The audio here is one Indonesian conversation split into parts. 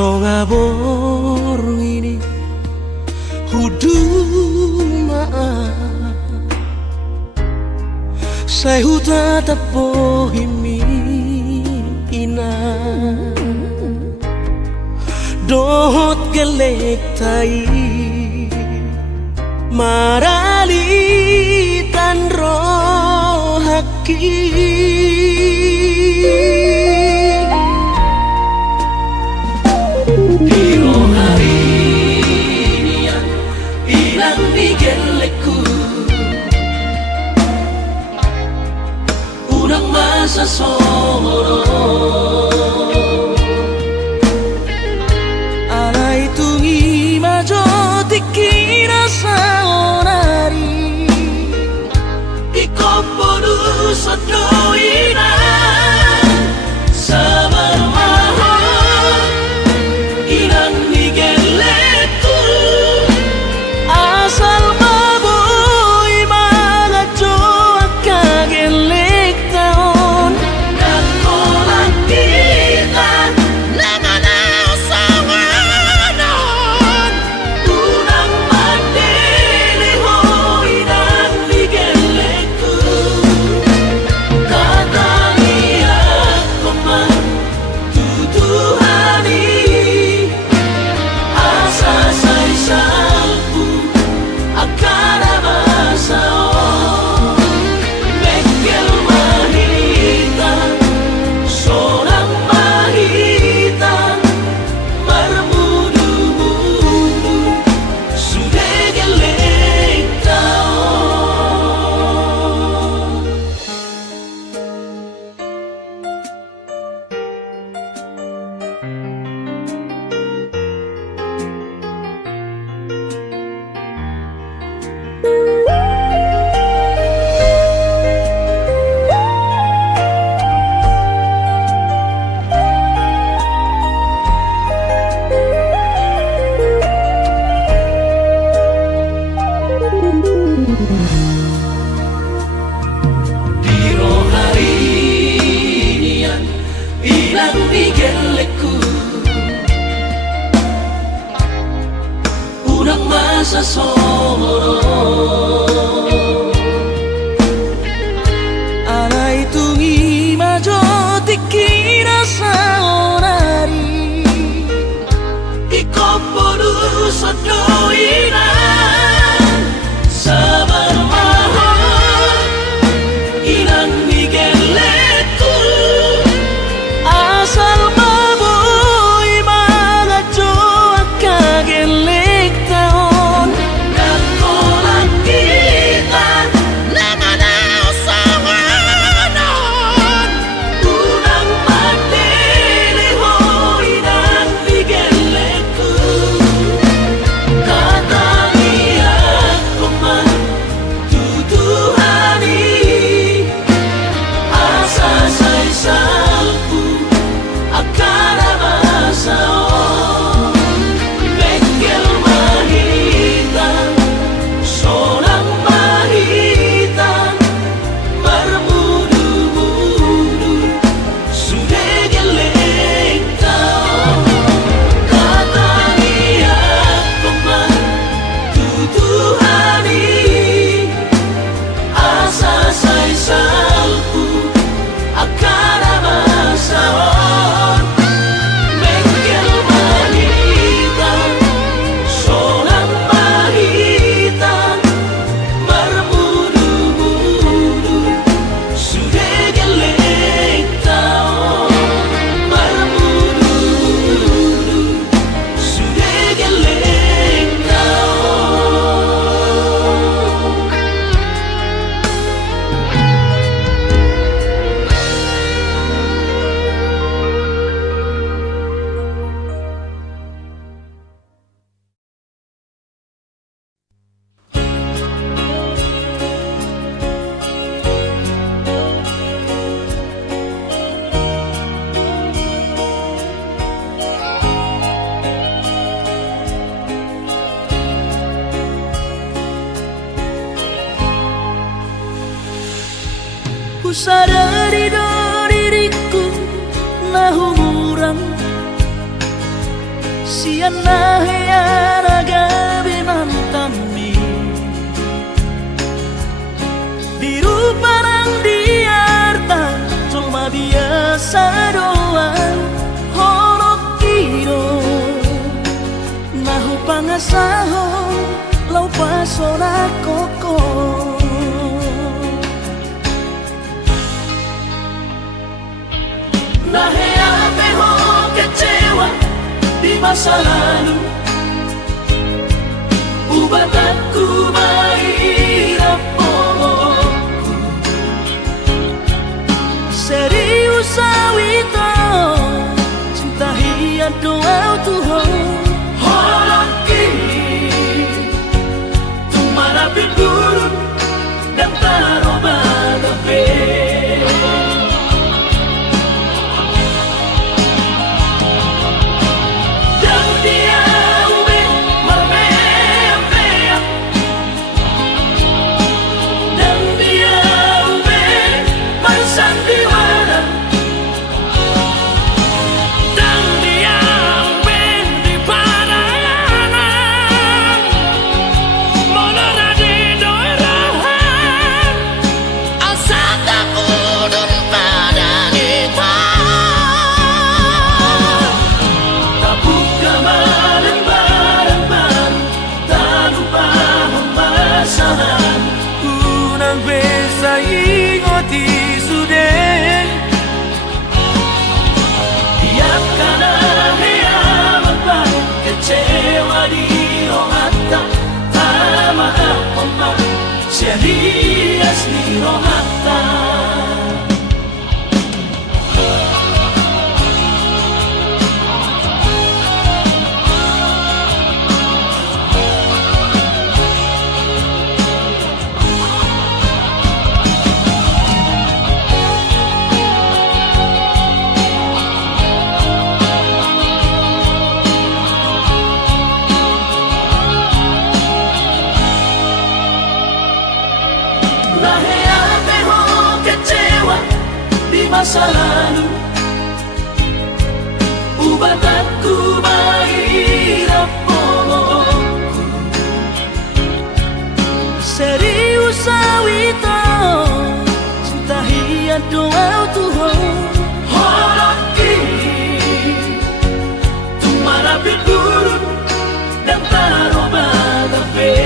ngabor ini hudumaan saya tetap bohimi ina dohot gelek tai marali tan rohaki Piro hari nian ilang digelekku Unang masa soro Alay tungi majo tikira sa onari Ikoporu sa doina Sa soro Alay tungi majo tikira sa onari Ikoporu sa doina sa barmahan Inang nigeletu Asal maboy mga joa kagelek taon Ku sadari do diriku nah umurang Siana hea gabi nantami biru parang diarta cuma biasa doang horok kiro nahu pangasaho lau pasona koko nahea peho kecewa di masa lalu ubatanku mahirap pomokku serius awito cinta hiat doa Tuhan holoki tumara pinturun dan taroba gabe serius ni rohata masa lalu ubatanku mahirap pomokku serius awito cinta hiat doa Tuhan holoki tumara pinturun dan taroba gabe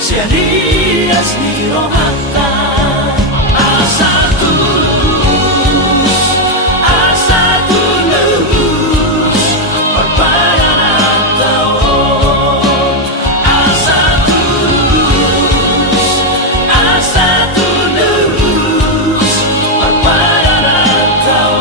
serius ni rohata asa tulus berbayaran tau asa tulus berbayaran tau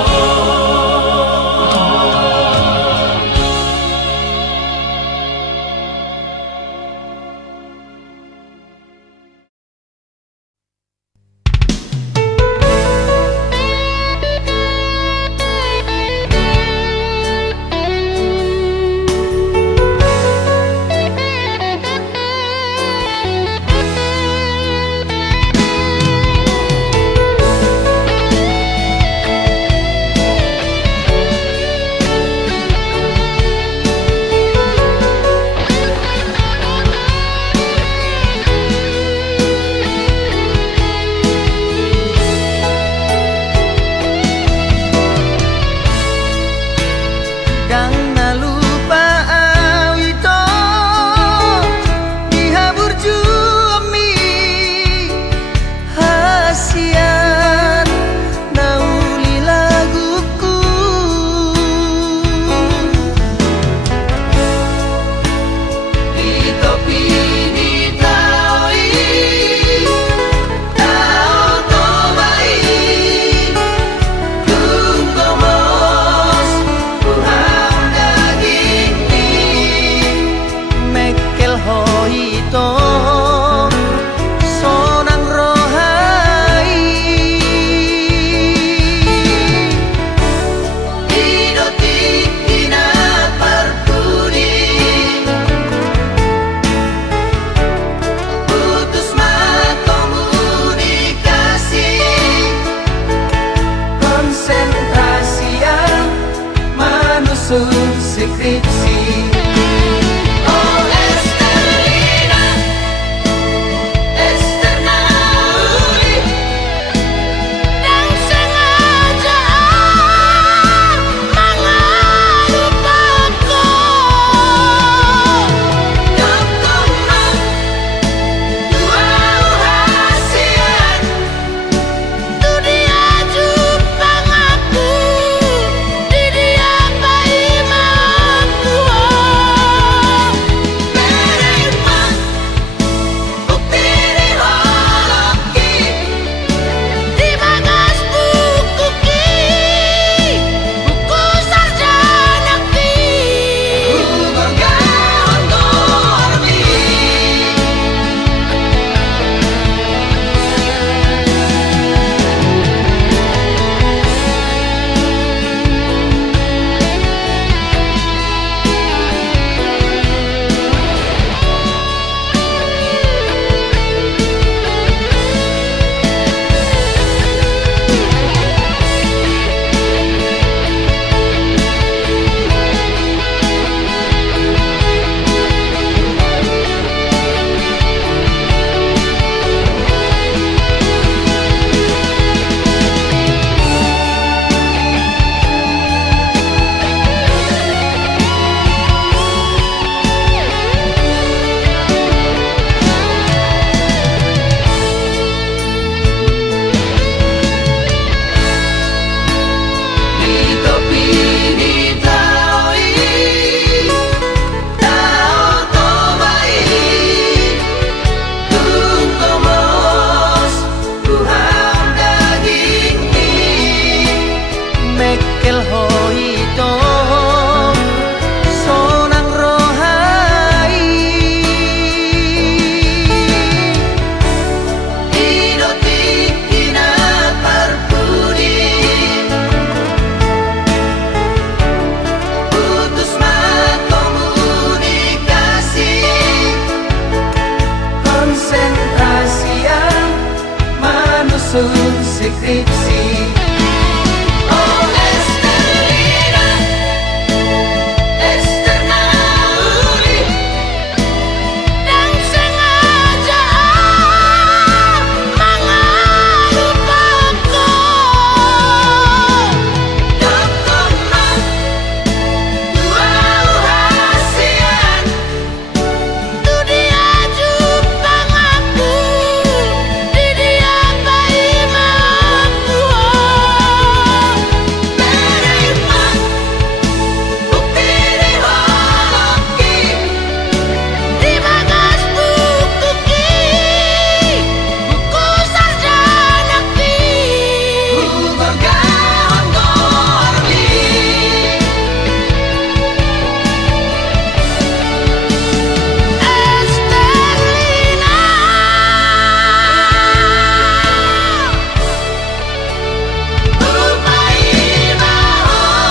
Kang nalupa awito dihabur manusun skripsi. Oh Estelina, Estenauli, Dan sengaja mengelupaku. Dokterman, dua hasian, Tu dia jupang aku, di dia bayi mangku. Beriman, bukti di holoki, Di bagas buku ki, buku sarjana ki. bergaun dormi. Mekel hoito sonang rohai Putus komunikasi, konsentrasi yang manusun skripsi. oh Estelina, Estenauli, Dan sengaja mengelupaku. dokterman, dua hasian, Tu dia jupang aku, di dia bayi mangku. beriman, bukti di holoki, Di bagas buku ki, buku sarjana ki. bergaun dormi. Estelina, Rupai mahon.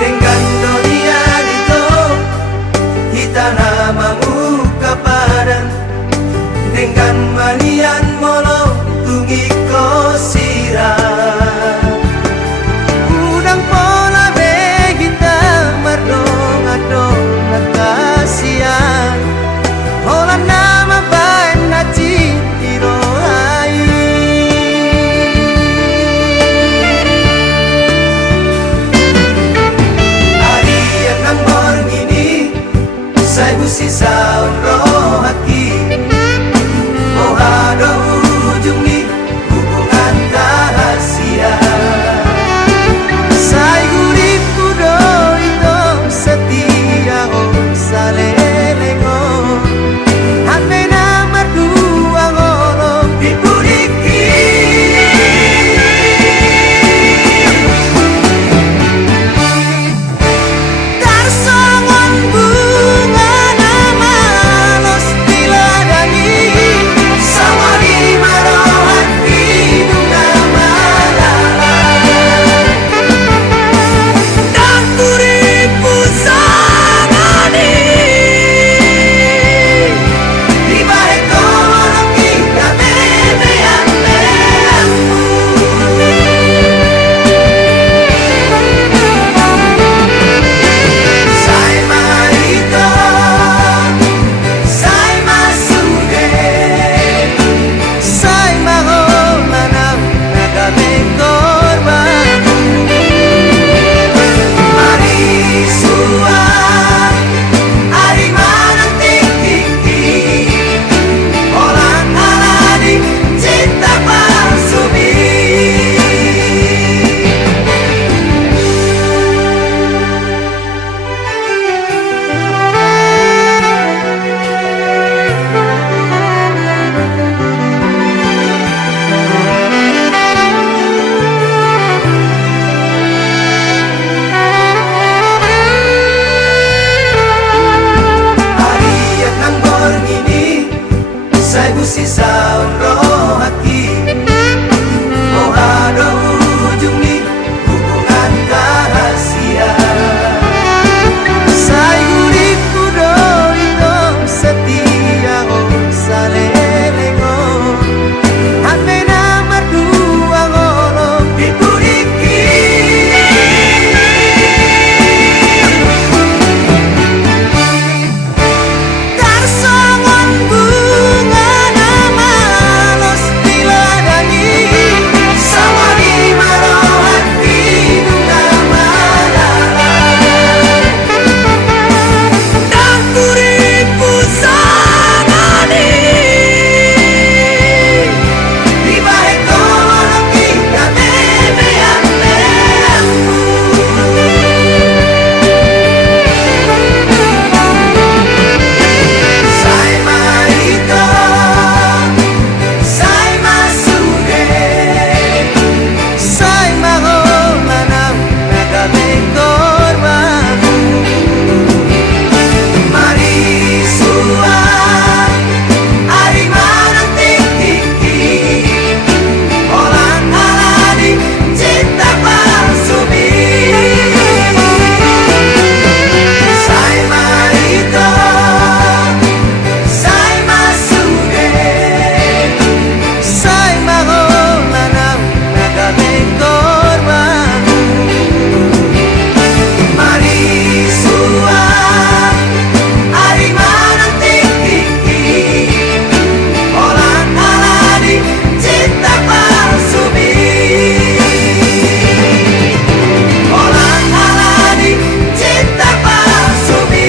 Dengan donian itu kita namamu kapadan. Dengan manian molo tungi kosira. Udang pola begita mardong-adong nakasian. Hola nama baik naci irohai. Hari yang nambor ini saya busi saun rohaki. Oh ada ujung ni hubungan rahasia. Saya gurip kudo itu setia oh salelengo. Hame nama dua ngolong dipuriki. sisa roh hati. Oh ada ujung nih hubungan rahasia. Sai uripku do itu setia oh salelengo. Hapena merdua ngolong dipuriki. Tarsongon bunga nama los diladani. Sama di marohan hidungna malalai. Dan puriku sanani di balik kolong kita memeang leangku. Sai marito, sai masude, sai mahomanam nagameng korbanmu. Mari suat, ari manang tiki, orang alani cinta palsu mi. Sai marito, sai masude, sai mahomanam nagameng korbanmu. Mari suat, ari manang tiki, orang alani cinta palsu mi. Orang alani cinta palsu mi.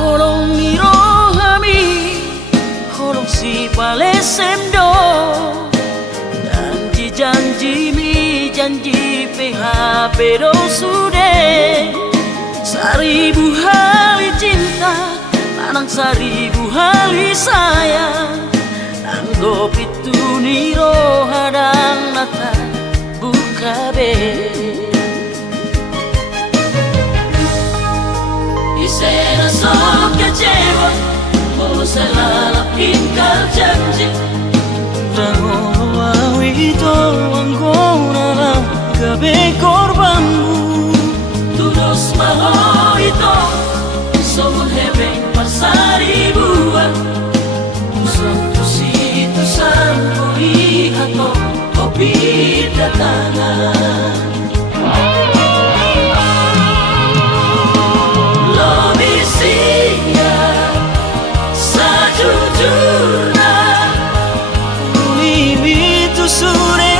Holong ni rohami, holong si palesendo. Janji mi janji PHP do sude. Seribu hari cinta, anang seribu hari sayang. Anggap itu ni roh hadang nata buka be. Isena sok kecewa, mau selalu ingkar janji. Rangono awito anggona lang gabi korbanmu. Tudos maho ito, somon hebeng pasari buwan. Santo situ santo ihato, kopi datangan. Lobisinya sajujurna, itu sore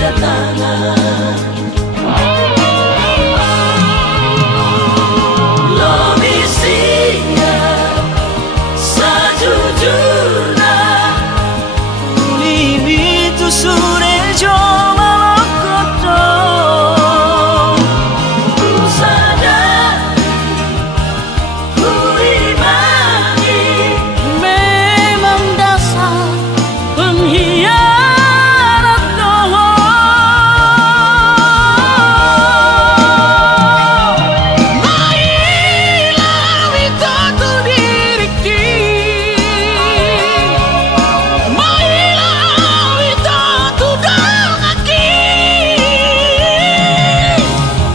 kedatangan. Lomi siap sajujurna Uni itu sure jo malakoto Ku sadar ku imani Memang dasar pengkhianat doa. Mailah wito tu diriki, mailah wito tu dongaki.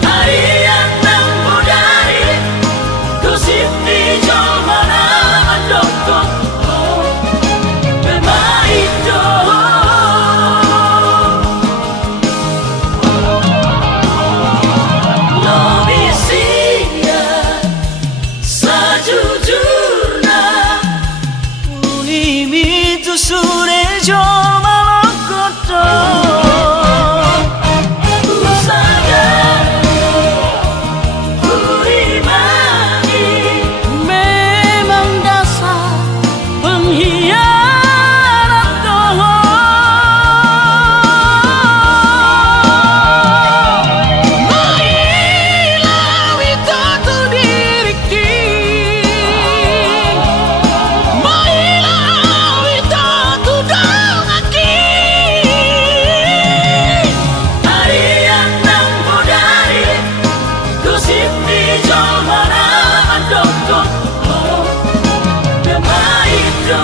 Arian nang budari gosip di jomana adoko Memaido Lomi siap sajujurna Uni itu sure jo malakoto Ku sadar ku imani Memang dasar pengkhianat doa. Mailah wito tu diriki, mailah wito tu dongaki. Arian nang budari gosip di jomana adoko Memaido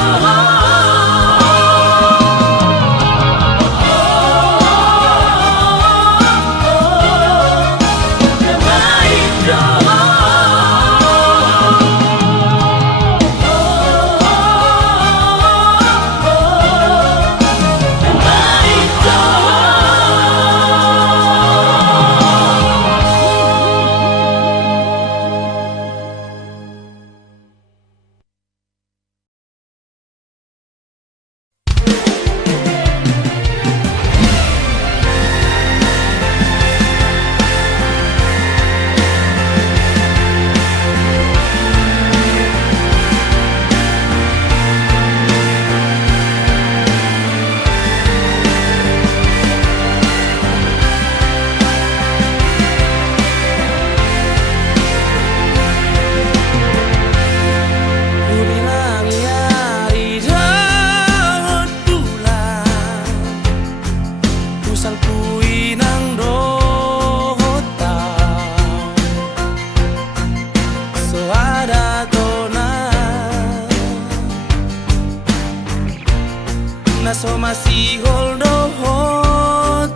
So masih holdo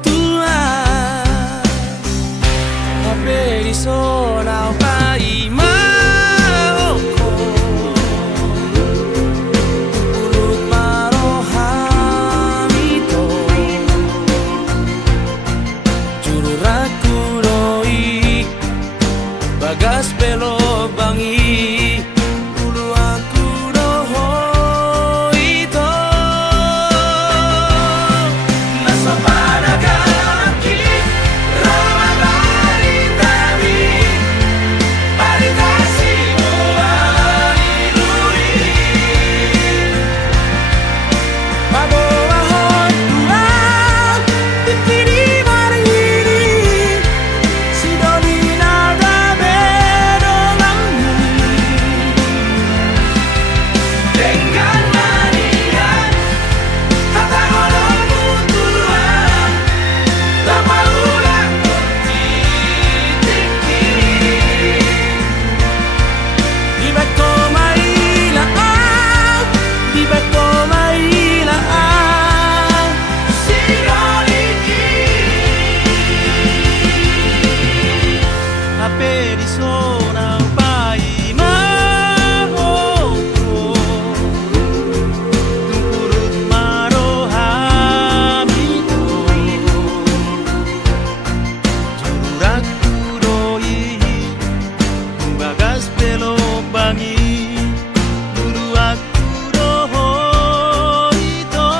tua Tapi di sona pai maoko Ulut marohamito Juru raku doi Bagas belo bangi Ulu aku doho ito Nasa panagaki Rama baritami Baritasi mo alilui Pabawahon tuang Pipiri marini Si Dolina gabe donganmu Dengan manian Kata holongmu tuang Lama ulang titiki Di bako mailaan Di bako mailaan Si Doliki Hape di sonang pai mahoko Tungkurut marohamito Juraku doi Bagas belo bangi Dulu aku doho ito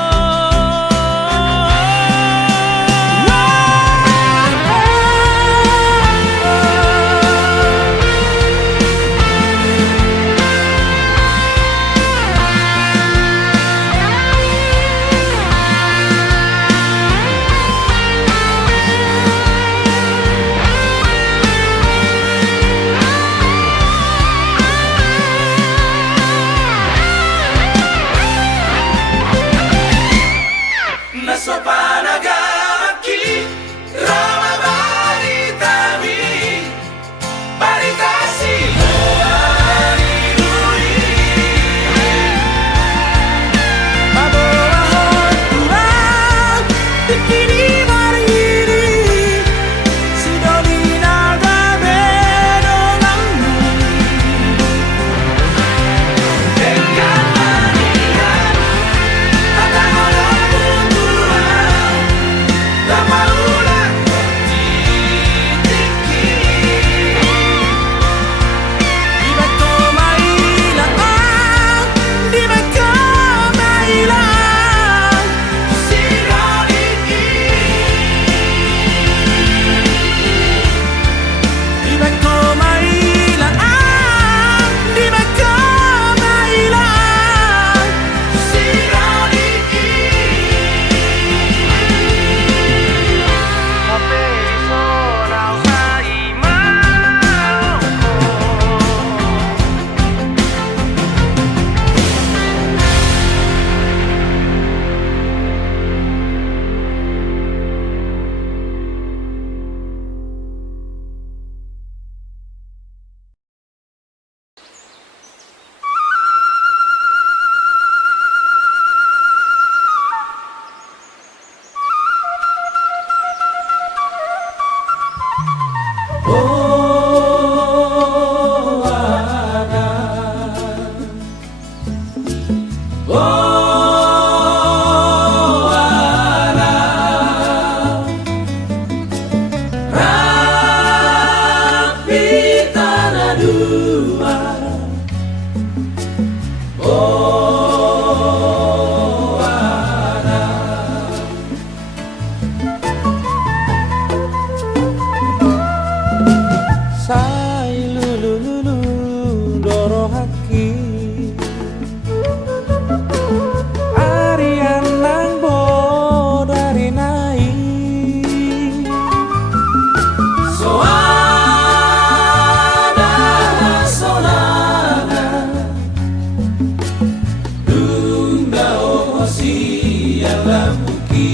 Oh, ada. Oh, ada. Rapi tanah dua. Oh, ada. Sai lulu lulu doro haki Arian nang bodari nai Soada solana Dunda osi alamuki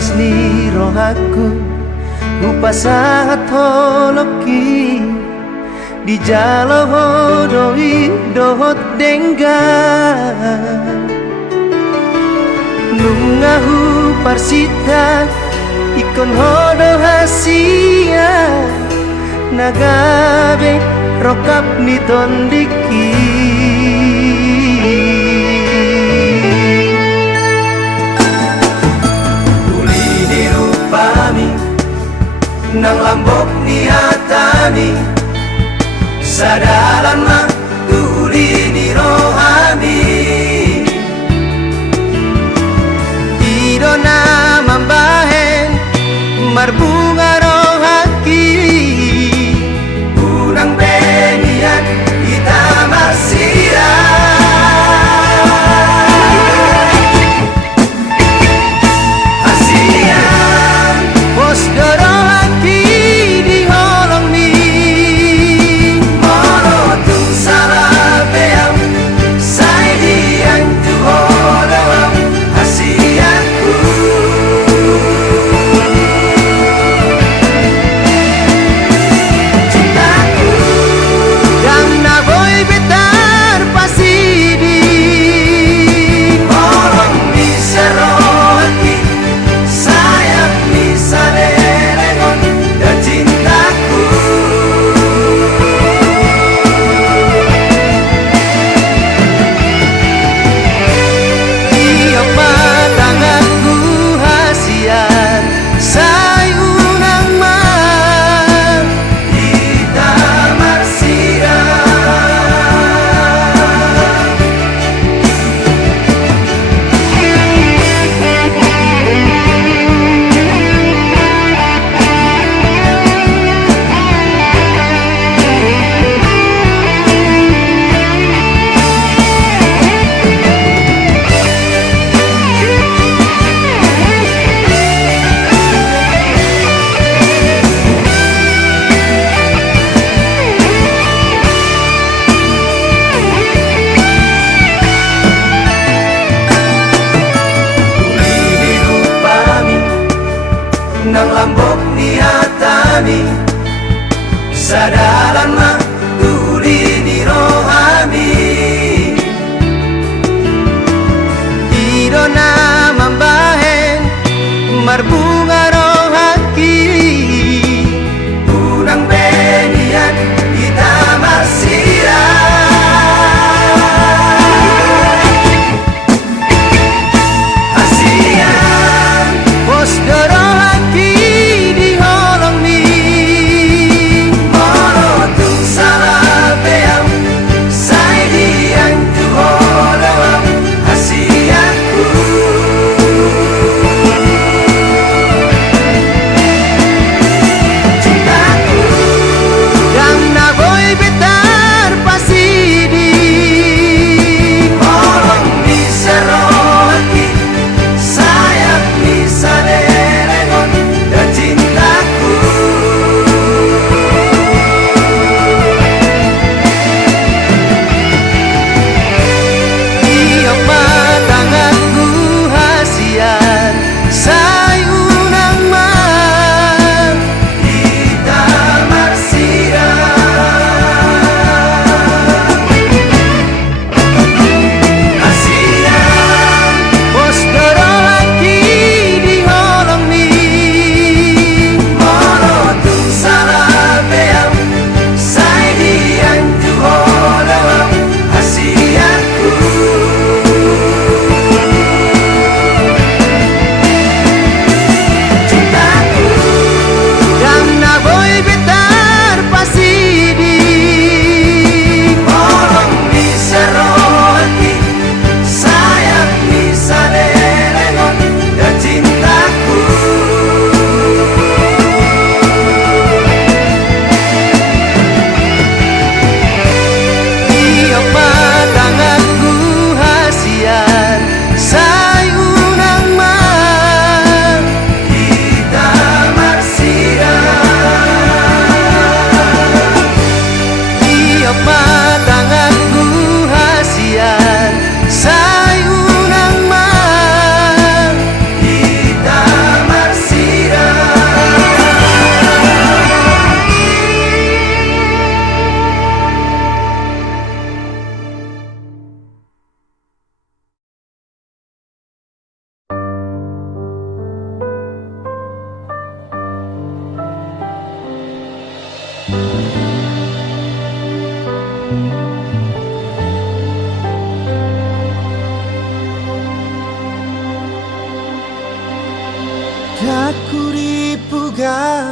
Tias ni rohaku rupa sangat holoki di jalo hodoi dohot dengga nungahu parsita ikon hodo hasia nagabe rokap ni tondiki nang lambok ni hatami sadalan mah tuli ni rohami idona mambahen marbunga rohaki unang benian kita masira asian pos dorohaki di holong ni monotung salah beam sai diang tu holong asianku cintaku yang na boy betar pasidi holong bisa rohaki sayang bisa lelengon dan cintaku tiap matanganku hasian sayunang man kita marsira nang lambok ni hatami sadalan mah tuli ni rohami idona mambahen marbunga rohaki unang benian kita masira asian pos dorohaki di holong ni monotung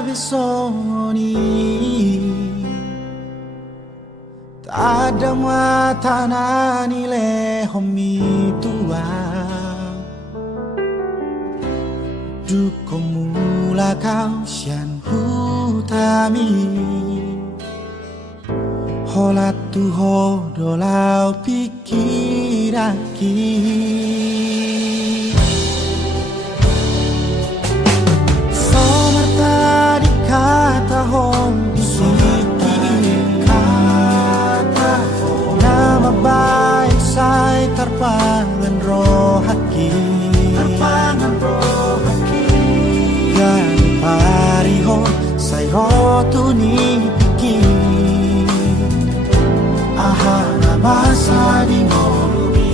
besoni Tada mata nani le homi tua Duko mula kau sian hutami Holat tu hodolau pikiraki Somarta di kata hom di kata nama baik sai terpangan rohaki Gan pariho sai rotu ni pikir Ahana masa di morumi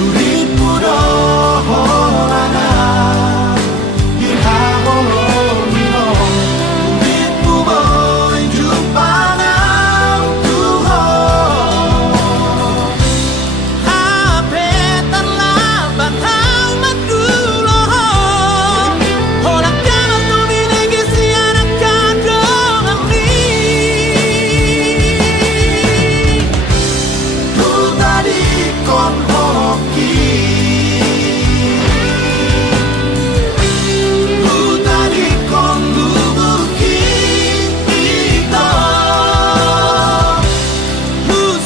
Uripu doholana Dirhaholomino Uripu boy jupanau Tuhan HP terlambat amat dulu Horak kamar tu binegi siaran kadang Tu tadi kon hoki Tu tadi kon lubuki Ito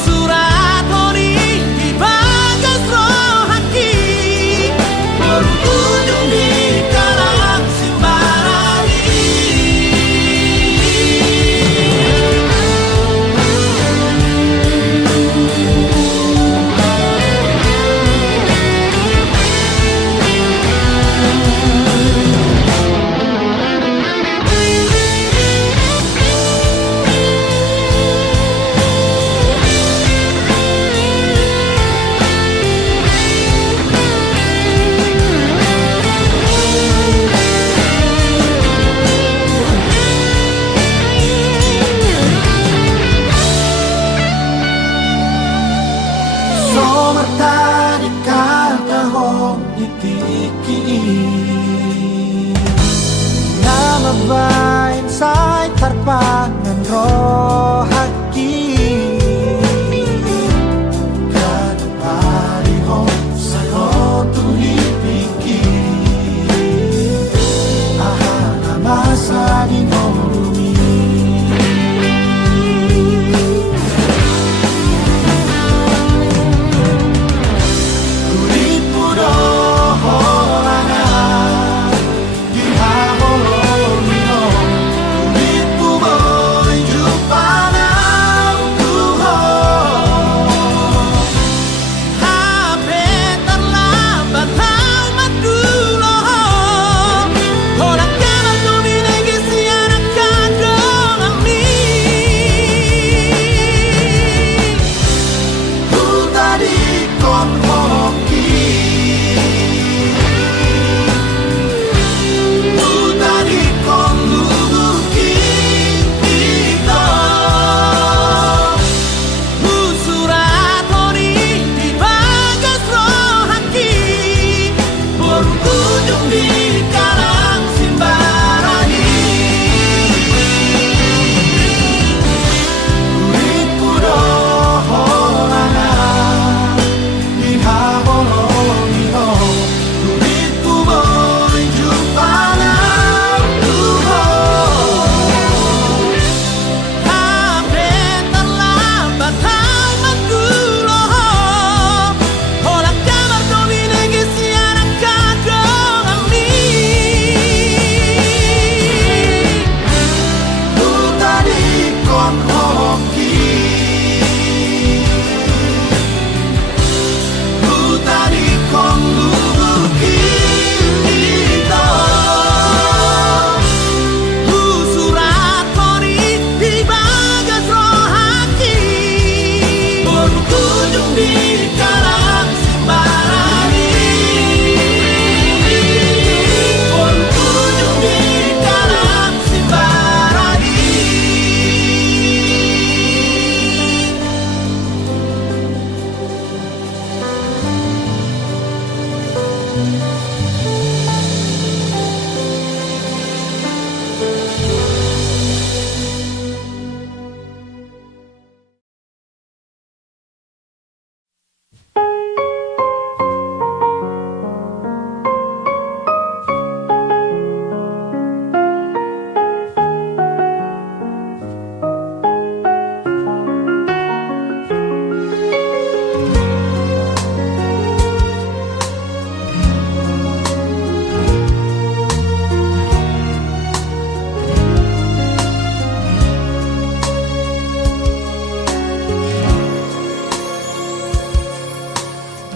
Surat hori di bagas rohaki berujung di kalang simbarani Somarta di kata hom ditiki Nama baik sai terpangan rohaki Kadu pari hom sai rotu dipikir Ahana masa di morumi Uripu doholana Dirhaholomino Uripu boy jupa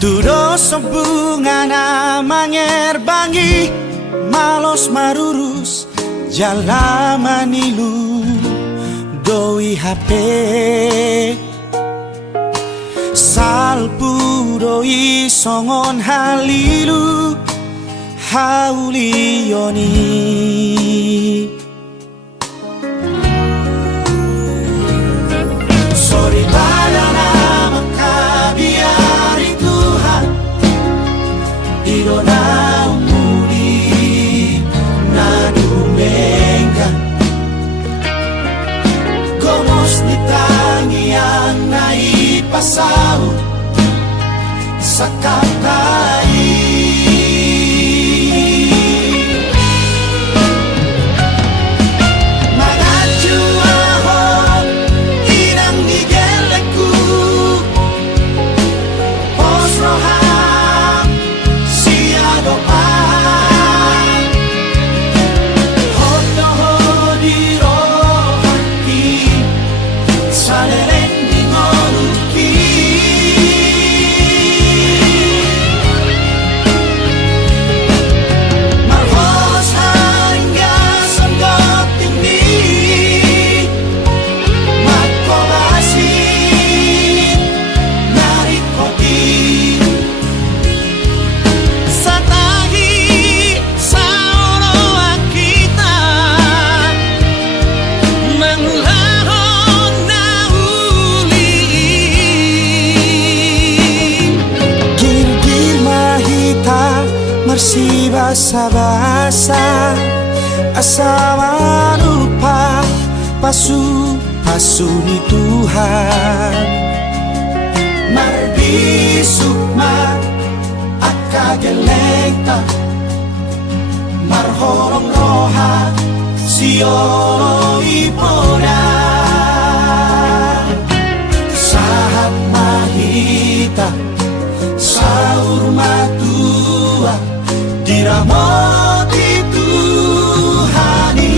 Tudos bunga namanya bangi malos marurus jalaman ilu doi HP salpu doi songon halilu haulioni sorry badana makabiari Tuhan Irona umuri nadumengan Komos nitangian naipasau sakatai Mangaju ahon inang nigeleku Pos roham siado pan Hodo hodi rohaki Saleren di ngoruki Marhos hingga sanggot tinggi Makobasi narik kopi Satahi saoroa kita Manglahon nauli Gil-gil mahita Marsi basa-basa Asama lupa Pasu ni Tuhan Mardi sukma Akagelengta Marhorong roha Siolo ipona Sahat mahita Saur matua Diramoti Tuhani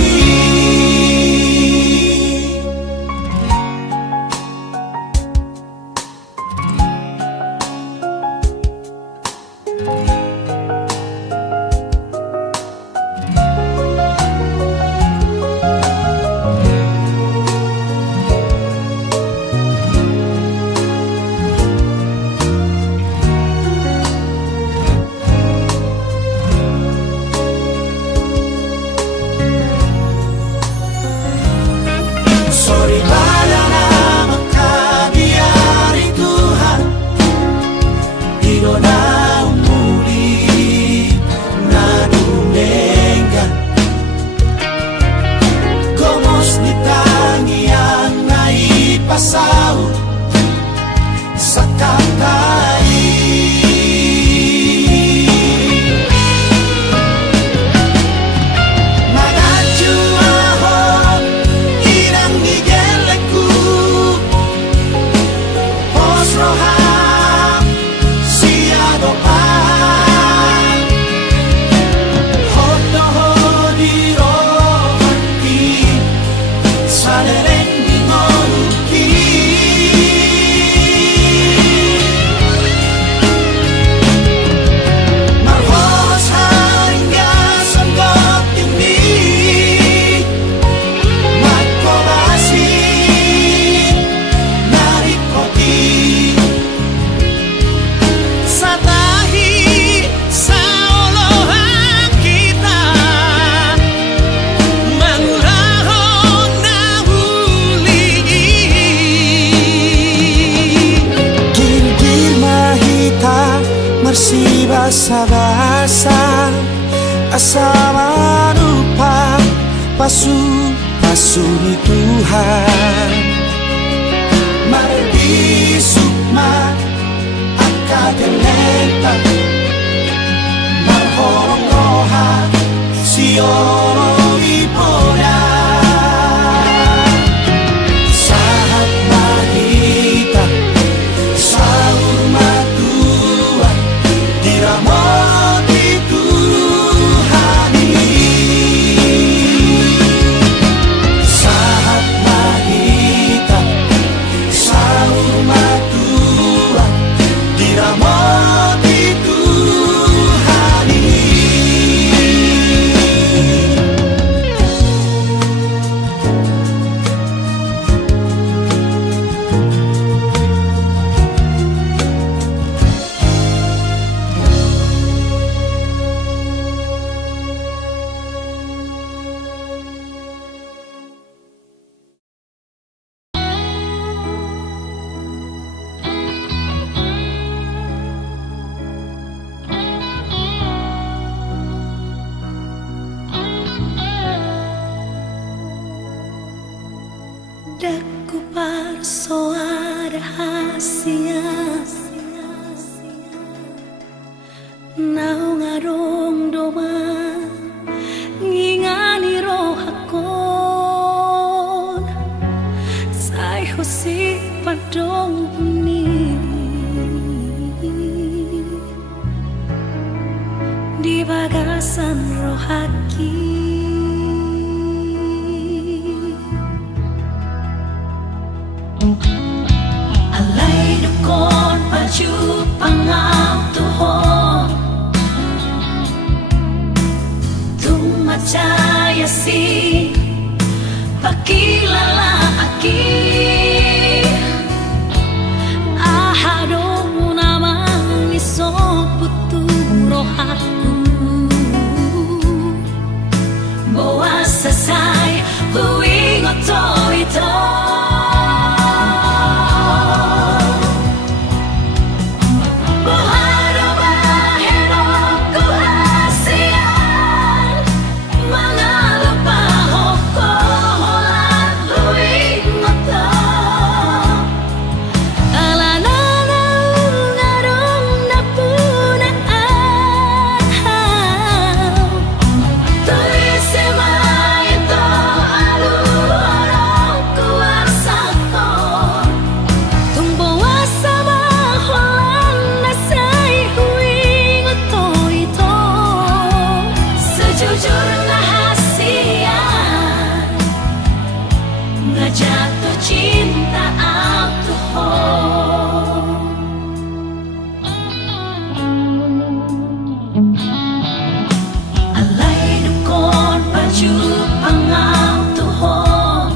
Sorry badana makabiari Tuhan Irona umuli nadumengan Komos nitangian naipasau sakatai Mangaju ahon inang nigeleku Pos roham siado pan Hodo hodi rohaki Saleren di ngoruki Marhos hingga sanggot tinggi Makobasi narik kopi Satahi saoloa kita Manglahon nauli Gil-gil mahita Marsi basa-basa Asama lupa Pasu ni Tuhan Mardi sukma Akagelengta Marhorong roha Siolo ipona Sahat mahita Saur matua Diramoti Tuhani Sahat mahita Saur matua Diramoti Deku parsoa rahasia Nau ngarong doma ngingani rohakon Sai hosi padong ni Di bagasan rohaki Alay dukon paju pangam tuhon Tumacaya si pakilala aki Ahadong namang isong puturo aku Bawa sasay huwing ito Jatuh cinta aku Alay dukon paju pangam tuhon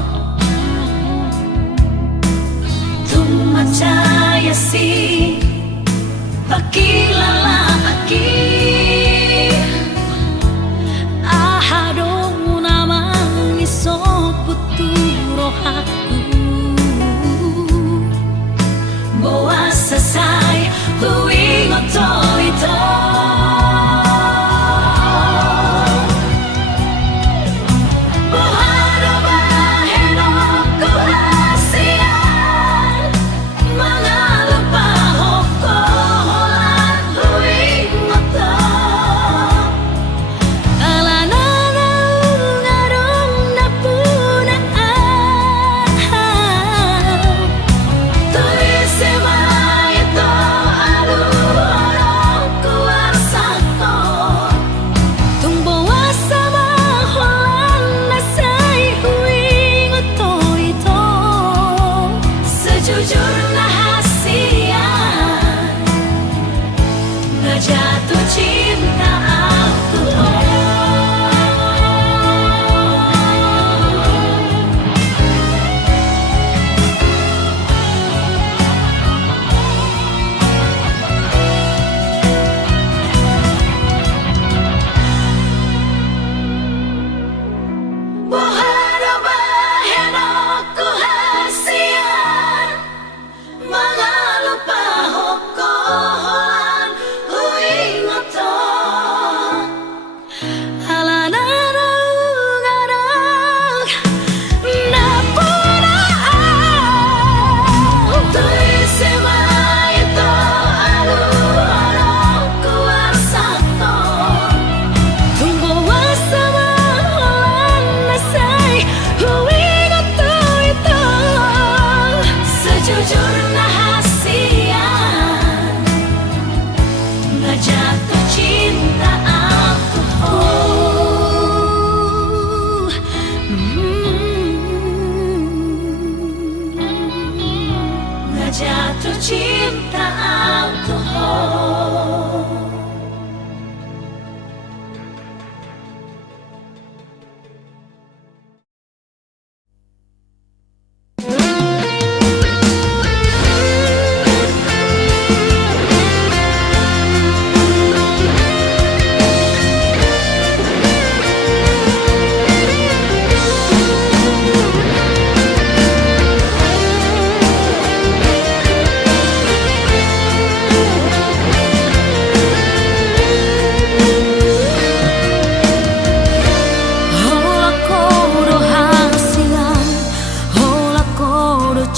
Tumacaya si pakilala aki Ahadong namang isong puturo aku Bawa sasay huwing ito Buharo bahen ako hasian Mga lupahok ko holan huwing ito Alanang arong napunaan Tuwisima ito aluhorong kuwarsan ko Tumbawa sa maholan na sa'y huwing ito Sejujur na hasian Na jatuh cinta aku Buharo bahen ako hasian Mga lupahok ko holan huwing ito Alanarong arang napunaan Tuwisima ito aluhorong kuwarsan ko Tumbawa sa maholan na sa'y huwing ito Sejujur na hasian Na jatuh cinta aku Na jatuh cinta aku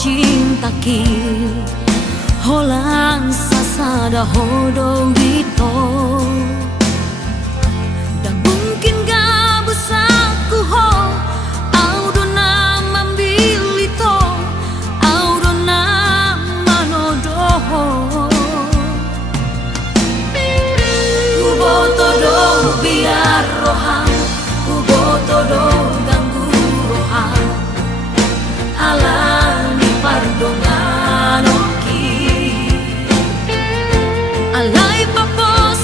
cintaki holang sasada hodo wito dan mungkin gak busaku ho audona mambilito audona manodoho kuboto do biar rohang kuboto do ganggu rohang alani pardongan oki alai papos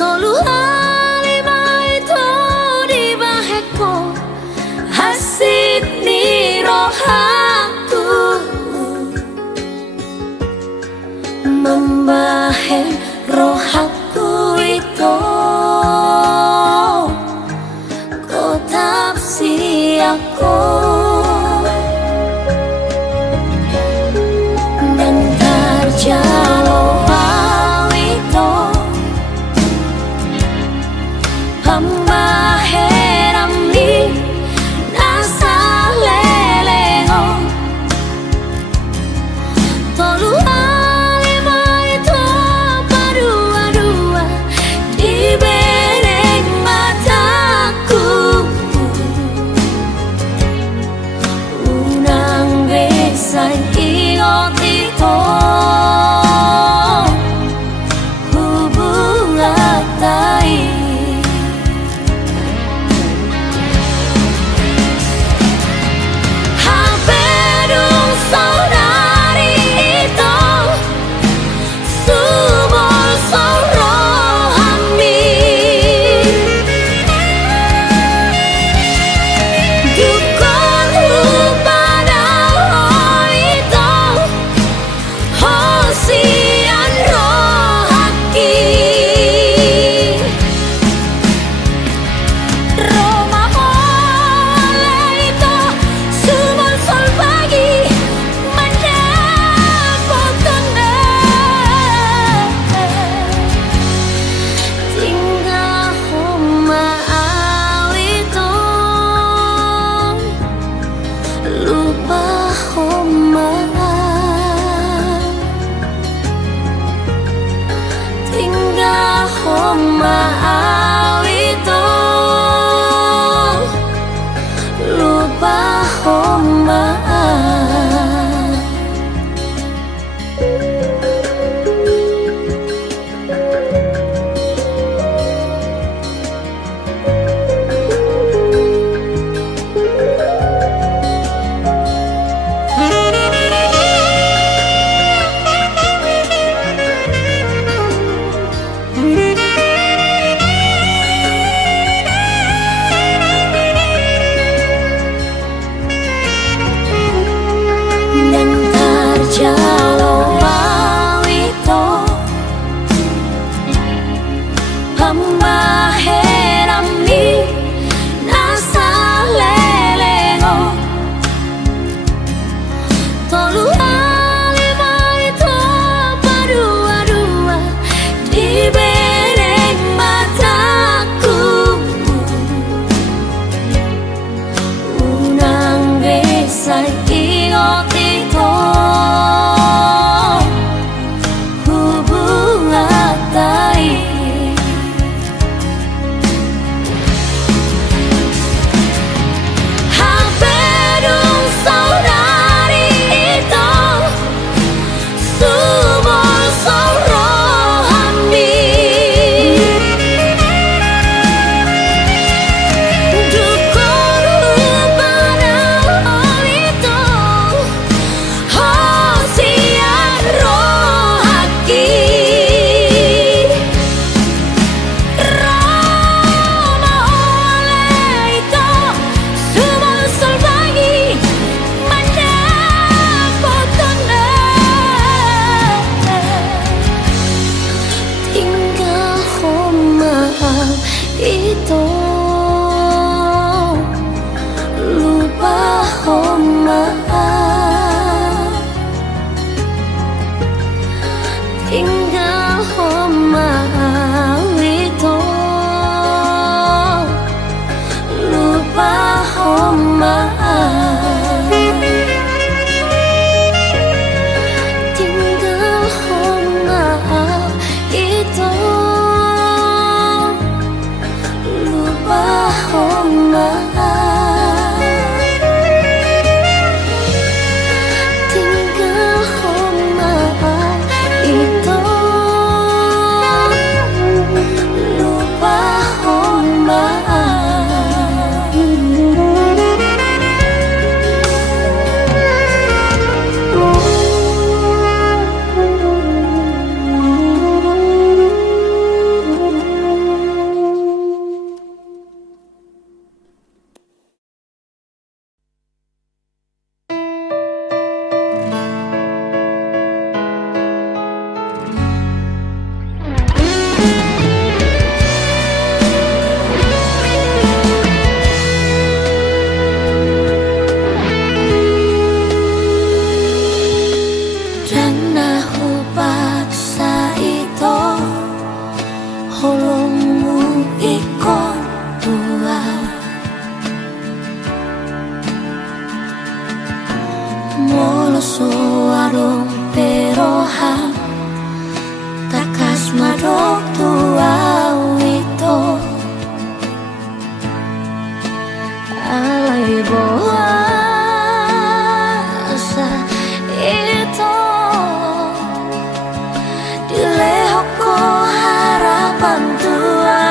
Tolu halima itu di baheko hasid ni rohaku membahe rohaku itu kotap si aku dan terjalo itu pembaheram di nasa lelengo tolu halima itu padua-dua di bereng mataku unang besar ingot itu hubungan tai Habedung saudari itu sumur sorohami dukun pada itu hosian rohaki Roma oleh itu sumur sol pagi mendapatkan tinggal homa itu lupa homa tinggal homa itu lupa homa dan terjalo itu pembaheram di nasa lelengo tolu halima itu padua-dua di bereng mataku unang besar ingot itu hubungan tai holongmu iko tua moloso arong peroha takas madok tua wito alay boasa itu dilehoko harapan tua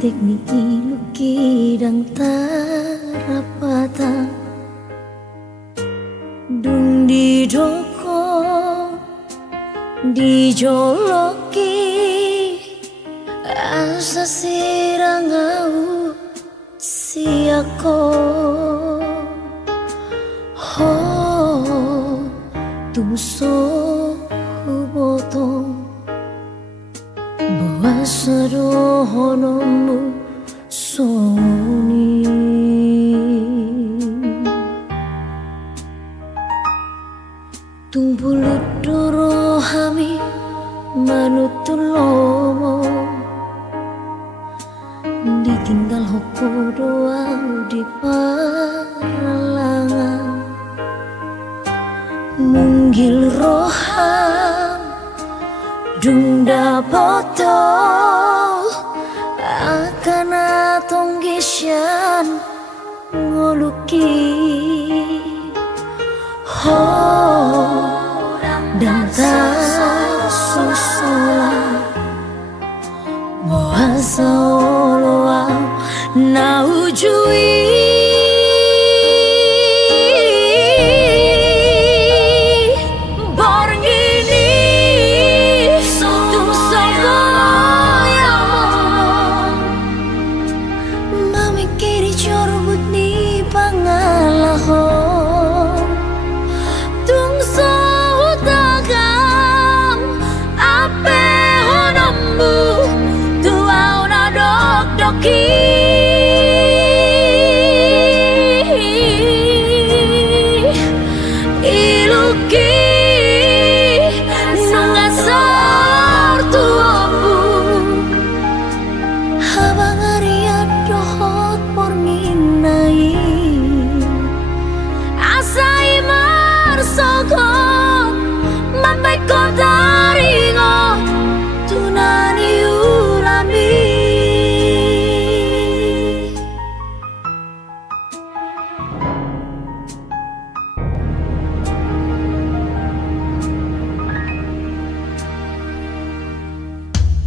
teknik iluki dan tarapata dung di doko di joloki asa sirang au siako ho tumso hubotong Basaro honomu soni Tumbulut doro hami manutulomo Ditinggal hoko doang di paralangan Munggil roham Dung dapoto akan atong gisyan ngoluki ho dan susulan bahasa oloa na ujui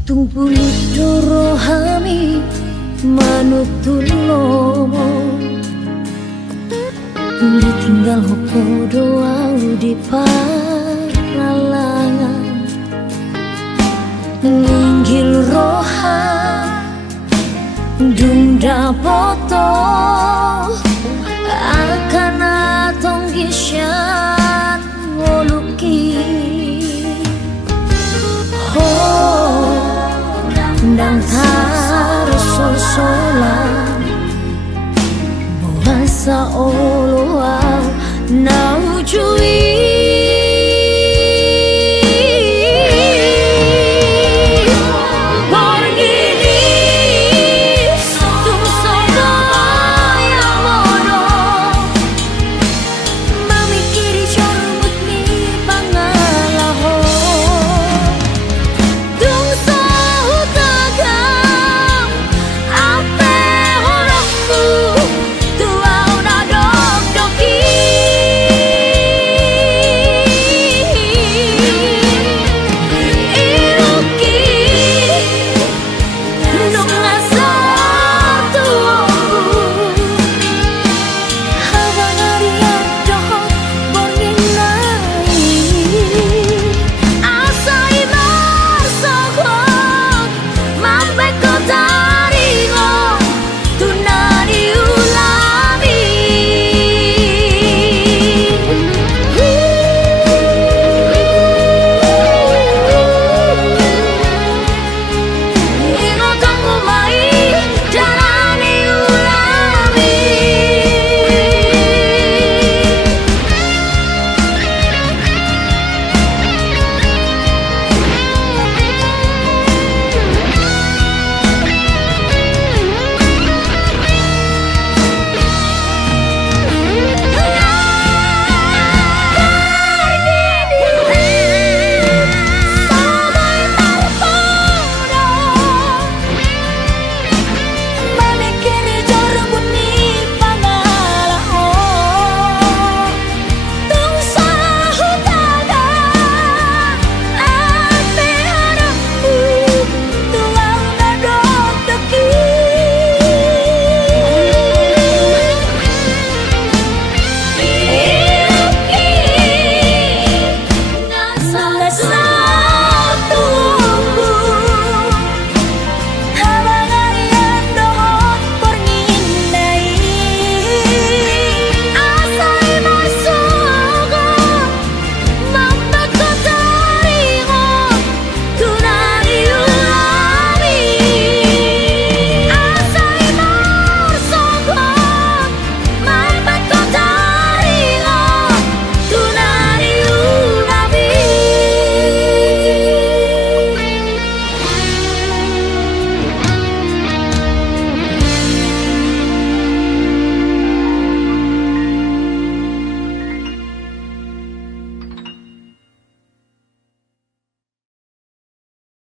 Tumbulit doro hami manutulomo Ditinggal hoko doang di paralangan Ninggil roha dung dapoto akan atong gisyan ngoluki dan harus sosolan bahasa oloa na ujui